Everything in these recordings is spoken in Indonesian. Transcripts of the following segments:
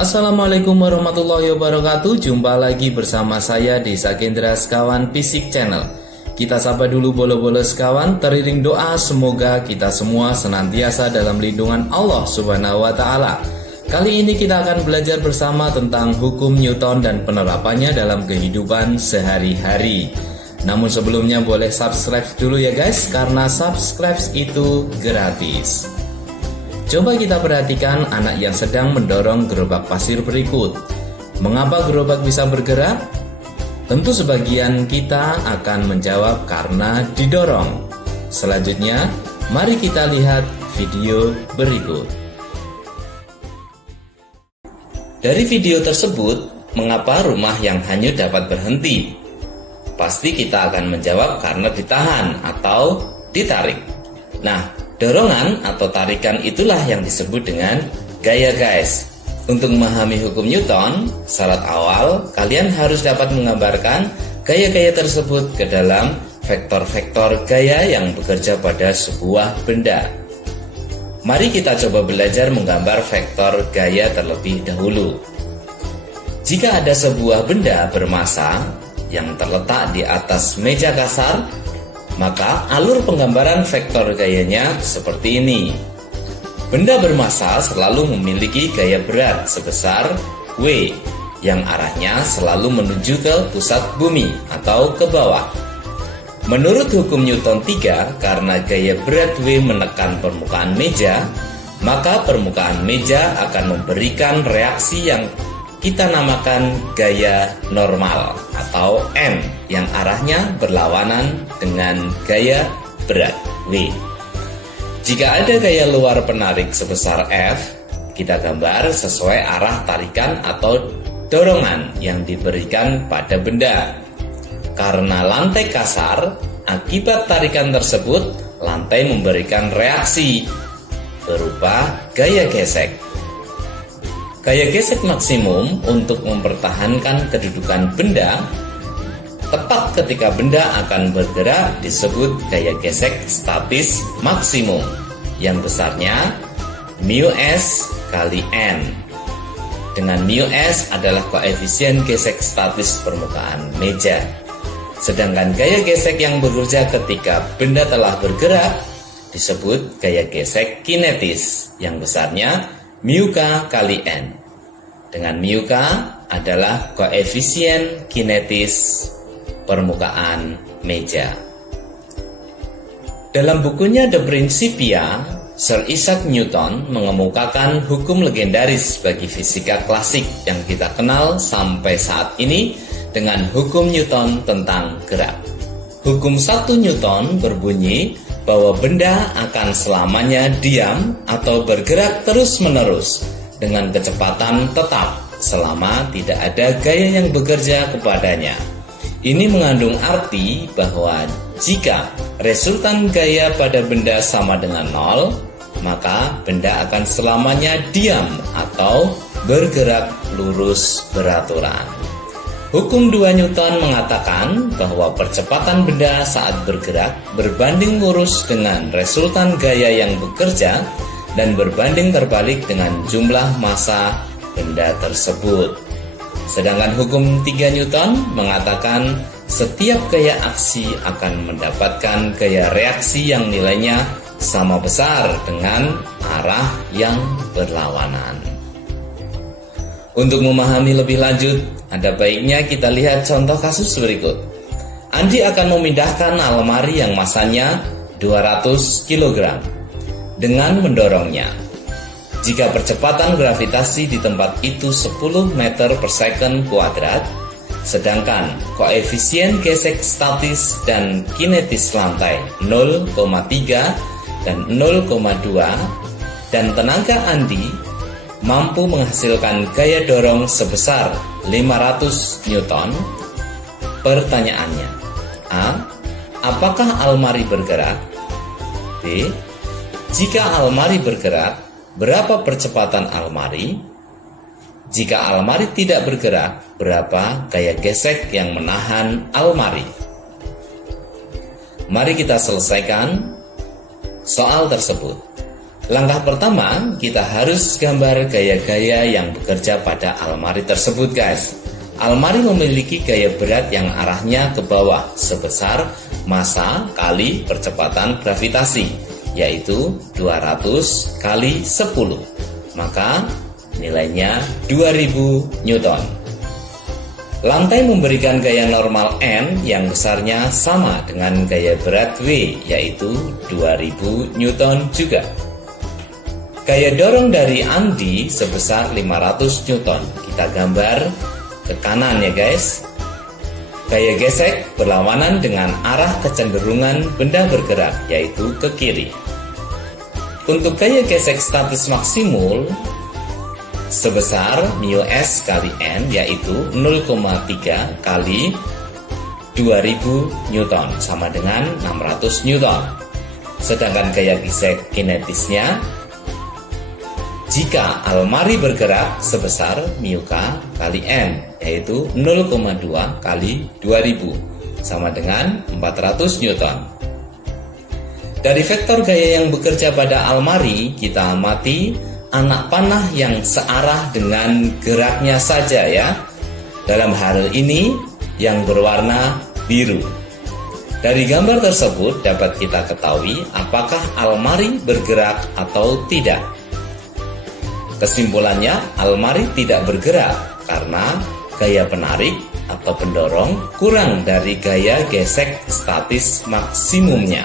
Assalamualaikum warahmatullahi wabarakatuh. Jumpa lagi bersama saya Desa Kendra Sekawan Fisik Channel. Kita sapa dulu bolo-bolo sekawan. Teriring doa semoga kita semua senantiasa dalam lindungan Allah Subhanahu wa Ta'ala. Kali ini kita akan belajar bersama tentang hukum Newton dan penerapannya dalam kehidupan sehari-hari. Namun sebelumnya boleh subscribe dulu ya guys, karena subscribe itu gratis. Coba kita perhatikan anak yang sedang mendorong gerobak pasir berikut. Mengapa gerobak bisa bergerak? Tentu sebagian kita akan menjawab karena didorong. Selanjutnya, mari kita lihat video berikut. Dari video tersebut, mengapa rumah yang hanyut dapat berhenti? Pasti kita akan menjawab karena ditahan atau ditarik. Nah, dorongan atau tarikan itulah yang disebut dengan gaya guys. Untuk memahami hukum Newton, syarat awal kalian harus dapat menggambarkan gaya-gaya tersebut ke dalam vektor-vektor gaya yang bekerja pada sebuah benda. Mari kita coba belajar menggambar vektor gaya terlebih dahulu. Jika ada sebuah benda bermassa yang terletak di atas meja kasar, maka alur penggambaran vektor gayanya seperti ini. Benda bermassa selalu memiliki gaya berat sebesar W, yang arahnya selalu menuju ke pusat bumi atau ke bawah. Menurut hukum Newton 3, karena gaya berat W menekan permukaan meja, maka permukaan meja akan memberikan reaksi yang kita namakan gaya normal atau N, yang arahnya berlawanan dengan gaya berat W. Jika ada gaya luar penarik sebesar F, kita gambar sesuai arah tarikan atau dorongan yang diberikan pada benda. Karena lantai kasar, akibat tarikan tersebut, lantai memberikan reaksi berupa gaya gesek. Gaya gesek maksimum untuk mempertahankan kedudukan benda tepat ketika benda akan bergerak disebut gaya gesek statis maksimum, yang besarnya μs kali n, dengan μs adalah koefisien gesek statis permukaan meja. Sedangkan gaya gesek yang bekerja ketika benda telah bergerak disebut gaya gesek kinetis, yang besarnya μk kali n, dengan μk adalah koefisien kinetis permukaan meja. Dalam bukunya The Principia, Sir Isaac Newton mengemukakan hukum legendaris bagi fisika klasik yang kita kenal sampai saat ini dengan hukum Newton tentang gerak. Hukum 1 Newton berbunyi bahwa benda akan selamanya diam atau bergerak terus-menerus dengan kecepatan tetap selama tidak ada gaya yang bekerja kepadanya. Ini mengandung arti bahwa jika resultan gaya pada benda sama dengan 0, maka benda akan selamanya diam atau bergerak lurus beraturan. Hukum 2 Newton mengatakan bahwa percepatan benda saat bergerak berbanding lurus dengan resultan gaya yang bekerja dan berbanding terbalik dengan jumlah massa benda tersebut. Sedangkan hukum 3 Newton mengatakan setiap gaya aksi akan mendapatkan gaya reaksi yang nilainya sama besar dengan arah yang berlawanan. Untuk memahami lebih lanjut, ada baiknya kita lihat contoh kasus berikut. Andi akan memindahkan almari yang masanya 200 kg dengan mendorongnya. Jika percepatan gravitasi di tempat itu 10 meter per second kuadrat, sedangkan koefisien gesek statis dan kinetis lantai 0,3 dan 0,2, dan tenaga Andi mampu menghasilkan gaya dorong sebesar 500 Newton. Pertanyaannya, A. Apakah almari bergerak? B. Jika almari bergerak, berapa percepatan almari? Jika almari tidak bergerak, berapa gaya gesek yang menahan almari? Mari kita selesaikan soal tersebut. Langkah pertama, kita harus gambar gaya-gaya yang bekerja pada almari tersebut, guys. Almari memiliki gaya berat yang arahnya ke bawah sebesar massa kali percepatan gravitasi, yaitu 200 kali 10. Maka nilainya 2000 Newton. Lantai memberikan gaya normal N yang besarnya sama dengan gaya berat W, yaitu 2000 Newton juga. Gaya dorong dari Andi sebesar 500 Newton. Kita gambar ke kanan ya guys. Gaya gesek berlawanan dengan arah kecenderungan benda bergerak, yaitu ke kiri. Untuk gaya gesek statis maksimum sebesar μs kali N, yaitu 0,3 kali 2000 Newton sama dengan 600 Newton. Sedangkan gaya gesek kinetisnya jika almari bergerak sebesar μk kali N, yaitu 0,2 kali 2000 sama dengan 400 Newton. Dari vektor gaya yang bekerja pada almari, kita amati anak panah yang searah dengan geraknya saja ya. Dalam hal ini yang berwarna biru. Dari gambar tersebut dapat kita ketahui apakah almari bergerak atau tidak. Kesimpulannya, almari tidak bergerak karena gaya penarik atau pendorong kurang dari gaya gesek statis maksimumnya.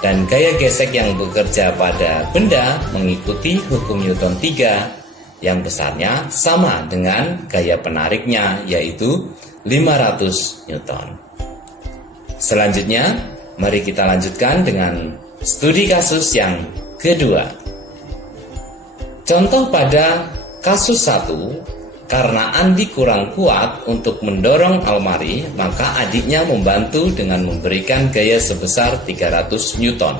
Dan gaya gesek yang bekerja pada benda mengikuti hukum Newton 3 yang besarnya sama dengan gaya penariknya, yaitu 500 Newton. Selanjutnya, mari kita lanjutkan dengan studi kasus yang kedua. Contoh pada kasus 1, karena Andi kurang kuat untuk mendorong almari, maka adiknya membantu dengan memberikan gaya sebesar 300 Newton.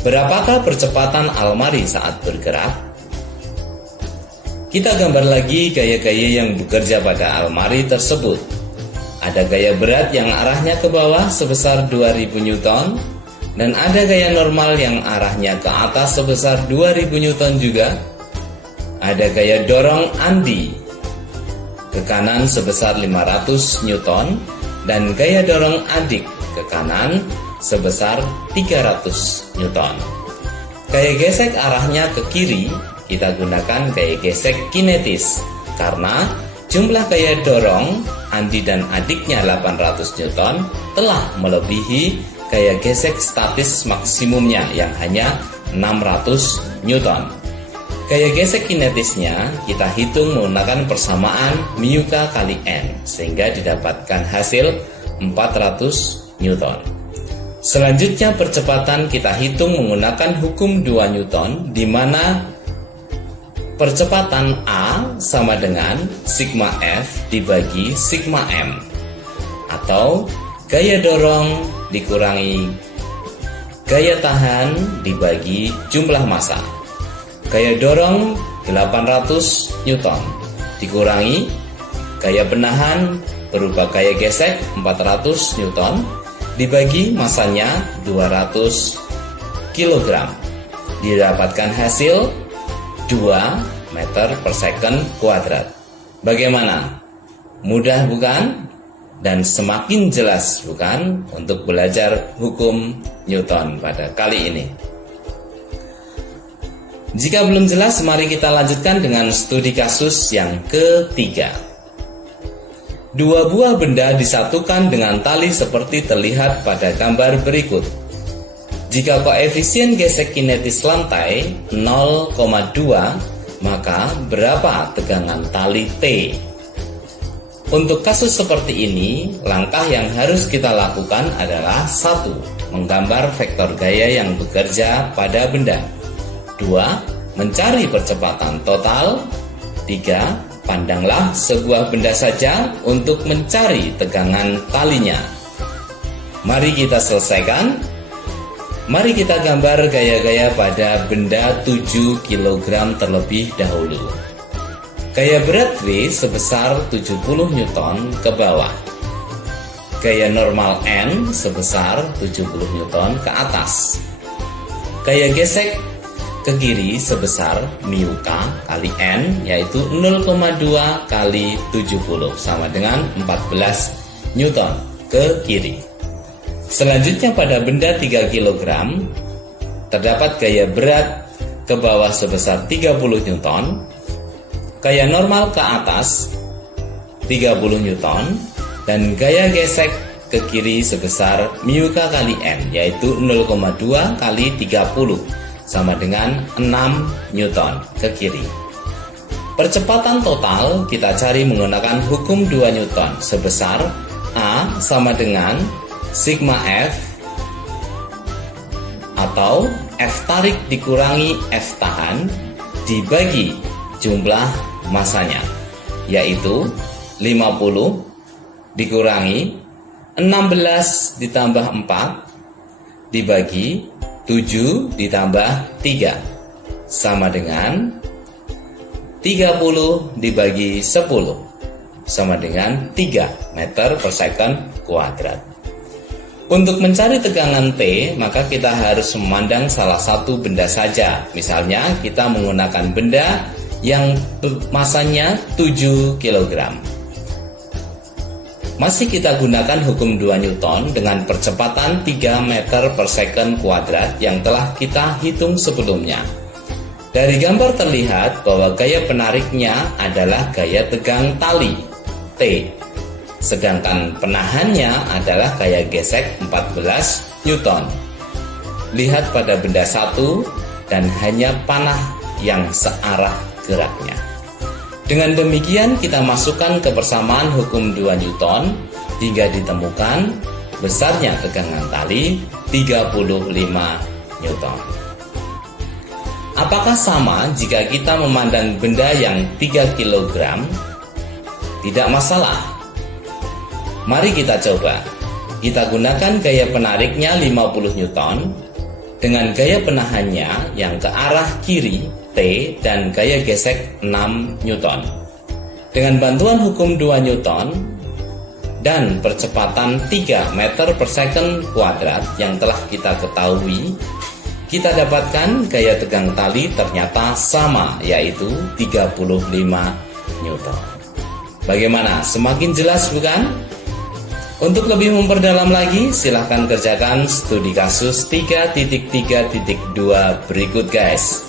Berapakah percepatan almari saat bergerak? Kita gambar lagi gaya-gaya yang bekerja pada almari tersebut. Ada gaya berat yang arahnya ke bawah sebesar 2000 Newton, dan ada gaya normal yang arahnya ke atas sebesar 2000 Newton juga. Ada gaya dorong Andi ke kanan sebesar 500 Newton dan gaya dorong adik ke kanan sebesar 300 Newton. Gaya gesek arahnya ke kiri, kita gunakan gaya gesek kinetis karena jumlah gaya dorong Andi dan adiknya 800 Newton telah melebihi gaya gesek statis maksimumnya yang hanya 600 Newton. Gaya gesek kinetisnya kita hitung menggunakan persamaan μk kali N sehingga didapatkan hasil 400 Newton. Selanjutnya percepatan kita hitung menggunakan hukum 2 Newton, di mana percepatan A sama dengan sigma F dibagi sigma M, atau gaya dorong dikurangi gaya tahan dibagi jumlah massa. Gaya dorong 800 Newton dikurangi gaya penahan berupa gaya gesek 400 Newton dibagi masanya 200 kg. Didapatkan hasil 2 meter per second kuadrat. Bagaimana? Mudah bukan? Dan semakin jelas bukan untuk belajar hukum Newton pada kali ini. Jika belum jelas, mari kita lanjutkan dengan studi kasus yang ketiga. Dua buah benda disatukan dengan tali seperti terlihat pada gambar berikut. Jika koefisien gesek kinetis lantai 0,2, maka berapa tegangan tali T? Untuk kasus seperti ini, langkah yang harus kita lakukan adalah 1. Menggambar vektor gaya yang bekerja pada benda. 2. Mencari percepatan total. 3. Pandanglah sebuah benda saja untuk mencari tegangan talinya. Mari kita selesaikan. Mari kita gambar gaya-gaya pada benda 7 kg terlebih dahulu. Gaya berat W sebesar 70 Newton ke bawah. Gaya normal N sebesar 70 Newton ke atas. Gaya gesek ke kiri sebesar mu K kali N, yaitu 0,2 kali 70 sama dengan 14 Newton ke kiri. Selanjutnya pada benda 3 kg terdapat gaya berat ke bawah sebesar 30 Newton, gaya normal ke atas 30 Newton, dan gaya gesek ke kiri sebesar mu K kali N, yaitu 0,2 kali 30 sama dengan 6 Newton ke kiri. Percepatan total kita cari menggunakan hukum 2 Newton sebesar A sama dengan sigma F atau F tarik dikurangi F tahan dibagi jumlah masanya, yaitu 50 dikurangi 16 ditambah 4 dibagi 7 ditambah 3 sama dengan 30 dibagi 10 sama dengan 3 meter per second kuadrat. Untuk mencari tegangan T, maka kita harus memandang salah satu benda saja. Misalnya kita menggunakan benda yang masanya 7 kg. Masih kita gunakan hukum 2 Newton dengan percepatan 3 meter per second kuadrat yang telah kita hitung sebelumnya. Dari gambar terlihat bahwa gaya penariknya adalah gaya tegang tali T, sedangkan penahannya adalah gaya gesek 14 Newton. Lihat pada benda satu dan hanya panah yang searah geraknya. Dengan demikian kita masukkan kebersamaan hukum 2 Newton hingga ditemukan besarnya tegangan tali 35 Newton. Apakah sama jika kita memandang benda yang 3 kg? Tidak masalah. Mari kita coba. Kita gunakan gaya penariknya 50 Newton dengan gaya penahannya yang ke arah kiri T dan gaya gesek 6 Newton. Dengan bantuan hukum 2 Newton dan percepatan 3 meter per second kuadrat yang telah kita ketahui, kita dapatkan gaya tegang tali ternyata sama, yaitu 35 Newton. Bagaimana? Semakin jelas bukan? Untuk lebih memperdalam lagi, silahkan kerjakan studi kasus 3.3.2 berikut guys.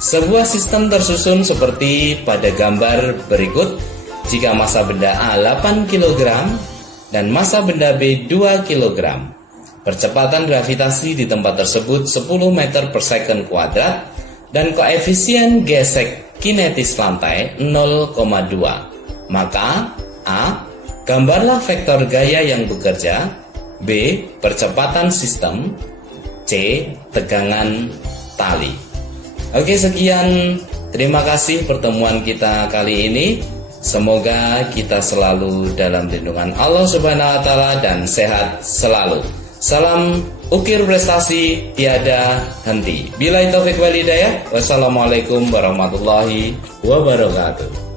Sebuah sistem tersusun seperti pada gambar berikut. Jika massa benda A 8 kg dan massa benda B 2 kg, percepatan gravitasi di tempat tersebut 10 meter per second kuadrat dan koefisien gesek kinetis lantai 0,2. Maka A, gambarlah vektor gaya yang bekerja. B, percepatan sistem. C, tegangan tali. Oke, sekian. Terima kasih pertemuan kita kali ini. Semoga kita selalu dalam lindungan Allah Subhanahu wa taala dan sehat selalu. Salam ukir prestasi tiada henti. Billahi taufik wal hidayah. Wassalamualaikum warahmatullahi wabarakatuh.